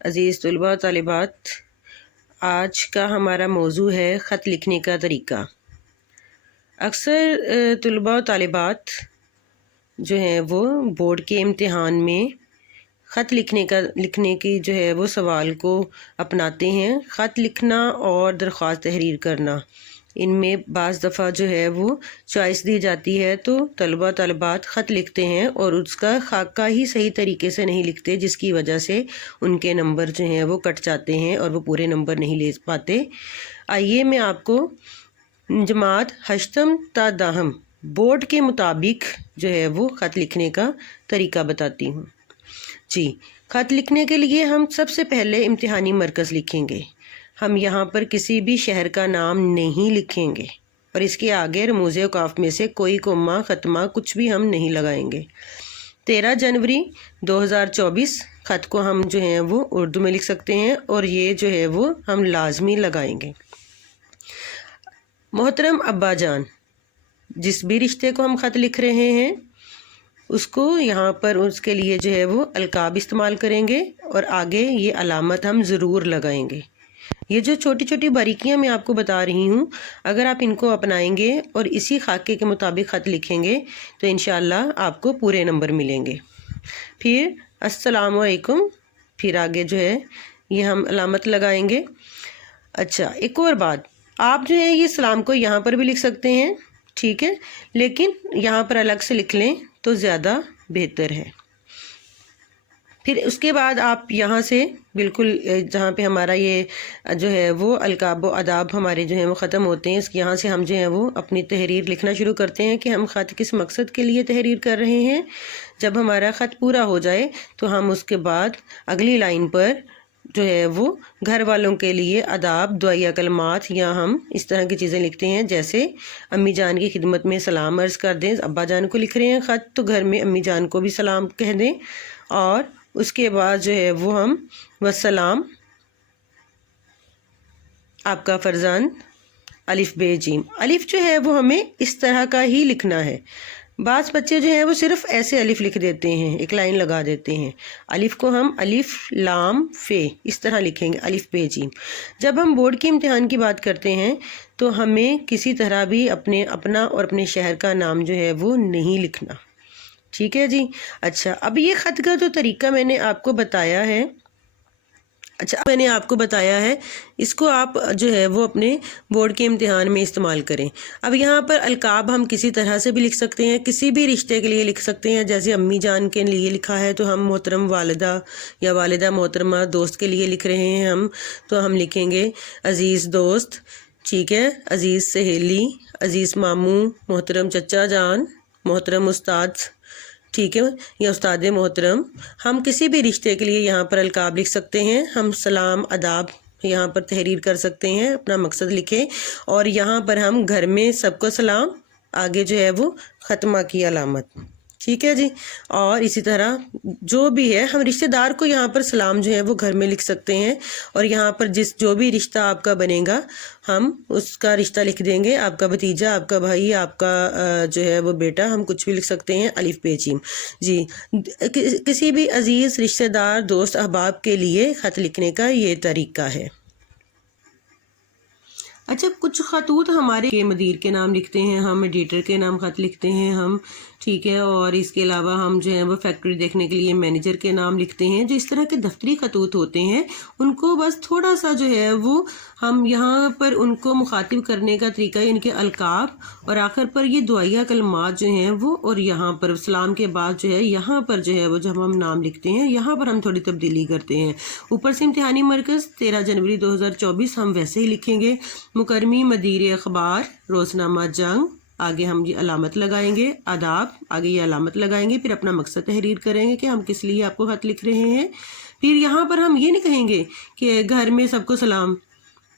عزیز طلباء و طالبات، آج کا ہمارا موضوع ہے خط لکھنے کا طریقہ۔ اکثر طلباء و طالبات جو ہیں وہ بورڈ کے امتحان میں خط لکھنے کی جو ہے وہ سوال کو اپناتے ہیں۔ خط لکھنا اور درخواست تحریر کرنا، ان میں بعض دفعہ جو ہے وہ چوائس دی جاتی ہے، تو طلباء طالبات خط لکھتے ہیں اور اس کا خاکہ ہی صحیح طریقے سے نہیں لکھتے، جس کی وجہ سے ان کے نمبر جو ہیں وہ کٹ جاتے ہیں اور وہ پورے نمبر نہیں لے پاتے۔ آئیے میں آپ کو جماعت ہشتم تا داہم بورڈ کے مطابق جو ہے وہ خط لکھنے کا طریقہ بتاتی ہوں۔ جی، خط لکھنے کے لیے ہم سب سے پہلے امتحانی مرکز لکھیں گے۔ ہم یہاں پر کسی بھی شہر کا نام نہیں لکھیں گے اور اس کے آگے رموز اوقاف میں سے کوئی کوما ختمہ کچھ بھی ہم نہیں لگائیں گے۔ 13 جنوری 2024 خط کو ہم جو ہیں وہ اردو میں لکھ سکتے ہیں اور یہ جو ہے وہ ہم لازمی لگائیں گے۔ محترم ابا جان، جس بھی رشتے کو ہم خط لکھ رہے ہیں اس کو یہاں پر اس کے لیے جو ہے وہ القاب استعمال کریں گے اور آگے یہ علامت ہم ضرور لگائیں گے۔ یہ جو چھوٹی چھوٹی باریکیاں میں آپ کو بتا رہی ہوں، اگر آپ ان کو اپنائیں گے اور اسی خاکے کے مطابق خط لکھیں گے تو انشاءاللہ آپ کو پورے نمبر ملیں گے۔ پھر السلام علیکم، پھر آگے جو ہے یہ ہم علامت لگائیں گے۔ اچھا، ایک اور بات، آپ جو ہے یہ سلام کو یہاں پر بھی لکھ سکتے ہیں، ٹھیک ہے، لیکن یہاں پر الگ سے لکھ لیں تو زیادہ بہتر ہے۔ پھر اس کے بعد آپ یہاں سے بالکل جہاں پہ ہمارا یہ جو ہے وہ القاب و آداب ہمارے جو ہیں وہ ختم ہوتے ہیں، یہاں سے ہم جو ہیں وہ اپنی تحریر لکھنا شروع کرتے ہیں کہ ہم خط کس مقصد کے لیے تحریر کر رہے ہیں۔ جب ہمارا خط پورا ہو جائے تو ہم اس کے بعد اگلی لائن پر جو ہے وہ گھر والوں کے لیے آداب، دعائیہ کلمات یا ہم اس طرح کی چیزیں لکھتے ہیں، جیسے امی جان کی خدمت میں سلام عرض کر دیں۔ ابا جان کو لکھ رہے ہیں خط تو گھر میں امی جان کو بھی سلام کہہ دیں، اور اس کے بعد جو ہے وہ ہم والسلام آپ کا فرزند الف بے جیم۔ الف جو ہے وہ ہمیں اس طرح کا ہی لکھنا ہے۔ بعض بچے جو ہیں وہ صرف ایسے الف لکھ دیتے ہیں، ایک لائن لگا دیتے ہیں۔ الف کو ہم الف لام فے اس طرح لکھیں گے، الف بے جیم۔ جب ہم بورڈ کے امتحان کی بات کرتے ہیں تو ہمیں کسی طرح بھی اپنا اور اپنے شہر کا نام جو ہے وہ نہیں لکھنا، ٹھیک ہے جی۔ اچھا، اب یہ خط کا جو طریقہ میں نے آپ کو بتایا ہے، اس کو آپ جو ہے وہ اپنے بورڈ کے امتحان میں استعمال کریں۔ اب یہاں پر القاب ہم کسی طرح سے بھی لکھ سکتے ہیں، کسی بھی رشتے کے لیے لکھ سکتے ہیں، جیسے امی جان کے لیے لکھا ہے تو ہم محترم والدہ یا والدہ محترمہ، دوست کے لیے لکھ رہے ہیں ہم تو ہم لکھیں گے عزیز دوست، ٹھیک ہے، عزیز سہیلی، عزیز ماموں، محترم چچا جان، محترم استاد، ٹھیک ہے، یا استاد محترم۔ ہم کسی بھی رشتے کے لیے یہاں پر القاب لکھ سکتے ہیں۔ ہم سلام آداب یہاں پر تحریر کر سکتے ہیں، اپنا مقصد لکھیں، اور یہاں پر ہم گھر میں سب کو سلام، آگے جو ہے وہ ختمہ کی علامت، ٹھیک ہے جی۔ اور اسی طرح جو بھی ہے ہم رشتہ دار کو یہاں پر سلام جو ہے وہ گھر میں لکھ سکتے ہیں، اور یہاں پر جو بھی رشتہ آپ کا بنے گا ہم اس کا رشتہ لکھ دیں گے، آپ کا بھتیجا، آپ کا بھائی، آپ کا جو ہے وہ بیٹا، ہم کچھ بھی لکھ سکتے ہیں، الف بے جیم جی۔ کسی بھی عزیز رشتہ دار، دوست، احباب کے لیے خط لکھنے کا یہ طریقہ ہے۔ اچھا، کچھ خطوط ہمارے مدیر کے نام لکھتے ہیں ہم، ایڈیٹر کے نام خط لکھتے ہیں ہم، ٹھیک ہے، اور اس کے علاوہ ہم جو ہے وہ فیکٹری دیکھنے کے لیے مینیجر کے نام لکھتے ہیں۔ جو اس طرح کے دفتری خطوط ہوتے ہیں ان کو بس تھوڑا سا جو ہے وہ ہم یہاں پر ان کو مخاطب کرنے کا طریقہ، ان کے القاب، اور آخر پر یہ دعائیہ کلمات جو ہیں وہ، اور یہاں پر سلام کے بعد جو ہے یہاں پر جو ہے وہ جب ہم نام لکھتے ہیں یہاں پر ہم تھوڑی تبدیلی کرتے ہیں۔ اوپر سے امتحانی مرکز 13 جنوری 2024 ہم ویسے ہی لکھیں گے۔ مکرمی مدیر اخبار روزنامہ جنگ، آگے ہم یہ علامت لگائیں گے، آداب، آگے یہ علامت لگائیں گے، پھر اپنا مقصد تحریر کریں گے کہ ہم کس لیے آپ کو خط لکھ رہے ہیں۔ پھر یہاں پر ہم یہ نہیں کہیں گے کہ گھر میں سب کو سلام،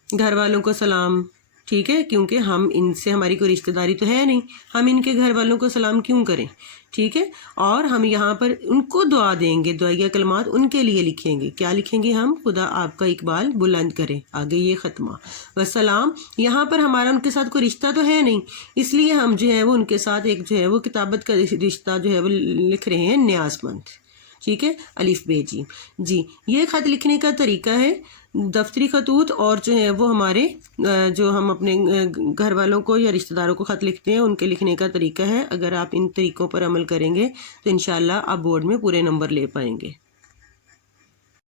گھر والوں کو سلام، ٹھیک ہے، کیونکہ ہم ان سے ہماری کوئی رشتہ داری تو ہے نہیں، ہم ان کے گھر والوں کو سلام کیوں کریں، ٹھیک ہے۔ اور ہم یہاں پر ان کو دعا دیں گے، دعائیہ کلمات ان کے لیے لکھیں گے۔ کیا لکھیں گے ہم؟ خدا آپ کا اقبال بلند کرے، آگے یہ ختمہ والسلام۔ یہاں پر ہمارا ان کے ساتھ کوئی رشتہ تو ہے نہیں، اس لیے ہم جو ہے وہ ان کے ساتھ ایک جو ہے وہ کتابت کا رشتہ جو ہے وہ لکھ رہے ہیں، نیاز مند، ٹھیک ہے، الف بے جیم. جی یہ خط لکھنے کا طریقہ ہے. دفتری خطوط اور جو ہے وہ ہمارے جو ہم اپنے گھر والوں کو یا رشتہ داروں کو خط لکھتے ہیں ان کے لکھنے کا طریقہ ہے. اگر آپ ان طریقوں پر عمل کریں گے تو انشاءاللہ آپ بورڈ میں پورے نمبر لے پائیں گے.